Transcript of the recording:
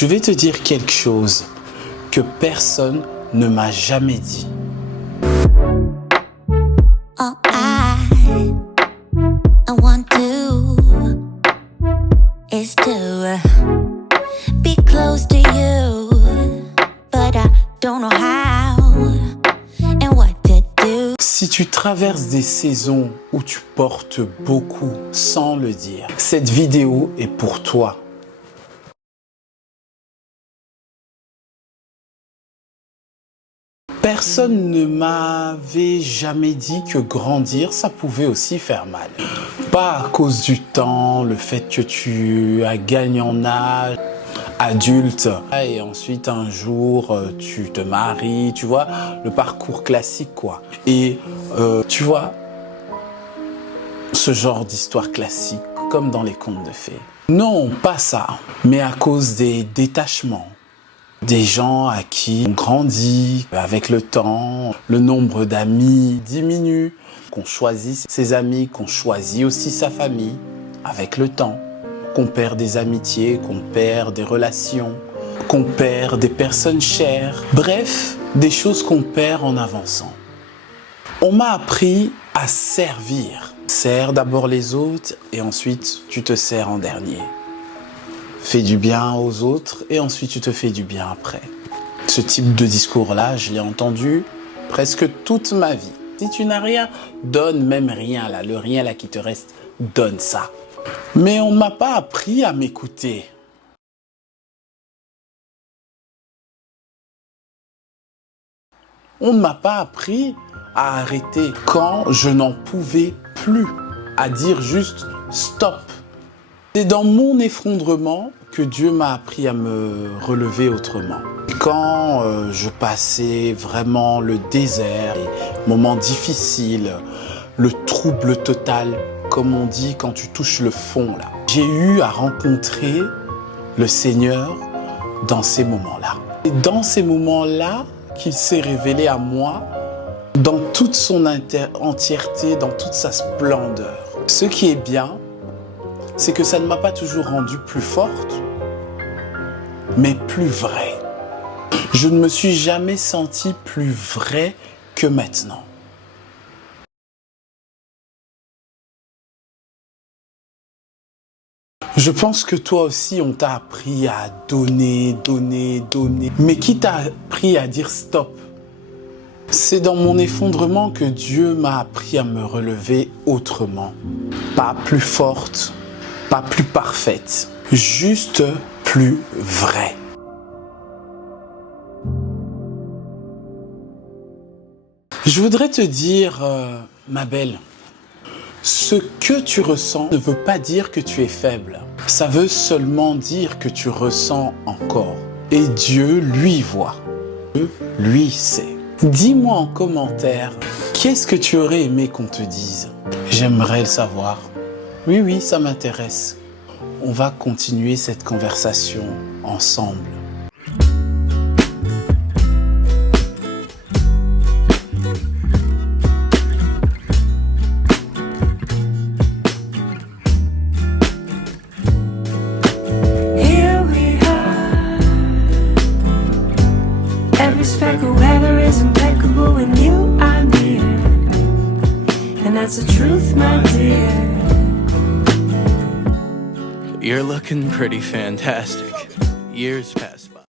Je vais te dire quelque chose que personne ne m'a jamais dit. All I want to is to be close to you, but I don't know how and what to do. Si tu traverses des saisons où tu portes beaucoup sans le dire, cette vidéo est pour toi. Personne ne m'avait jamais dit que grandir, ça pouvait aussi faire mal. Pas à cause du temps, le fait que tu as gagné en âge, adulte, et ensuite un jour tu te maries, tu vois, le parcours classique quoi. Et tu vois, ce genre d'histoire classique, comme dans les contes de fées. Non, pas ça, mais à cause des détachements. Des gens à qui on grandit avec le temps, le nombre d'amis diminue, qu'on choisit ses amis, qu'on choisit aussi sa famille avec le temps, qu'on perd des amitiés, qu'on perd des relations, qu'on perd des personnes chères, bref, des choses qu'on perd en avançant. On m'a appris à servir. Sers d'abord les autres et ensuite tu te sers en dernier. Fais du bien aux autres et ensuite tu te fais du bien après. Ce type de discours-là, je l'ai entendu presque toute ma vie. Si tu n'as rien, donne même rien là. Le rien là qui te reste, donne ça. Mais on ne m'a pas appris à m'écouter. On ne m'a pas appris à arrêter quand je n'en pouvais plus, à dire juste stop. C'est dans mon effondrement que Dieu m'a appris à me relever autrement. Quand je passais vraiment le désert, les moments difficiles, le trouble total, comme on dit quand tu touches le fond là, j'ai eu à rencontrer le Seigneur dans ces moments-là. Et dans ces moments-là qu'il s'est révélé à moi dans toute son entièreté, dans toute sa splendeur. Ce qui est bien, c'est que ça ne m'a pas toujours rendue plus forte, mais plus vraie. Je ne me suis jamais senti plus vrai que maintenant. Je pense que toi aussi, on t'a appris à donner, donner, donner. Mais qui t'a appris à dire stop? C'est dans mon effondrement que Dieu m'a appris à me relever autrement. Pas plus forte, pas plus parfaite, juste plus vraie. Je voudrais te dire, ma belle, ce que tu ressens ne veut pas dire que tu es faible. Ça veut seulement dire que tu ressens encore. Et Dieu, lui, voit. Dieu, lui, sait. Dis-moi en commentaire, qu'est-ce que tu aurais aimé qu'on te dise? J'aimerais le savoir. Oui, oui, ça m'intéresse. On va continuer cette conversation ensemble. Here we are. Every speck of weather is impeccable when you are near. And that's the truth, my dear. You're looking pretty fantastic. Years pass by.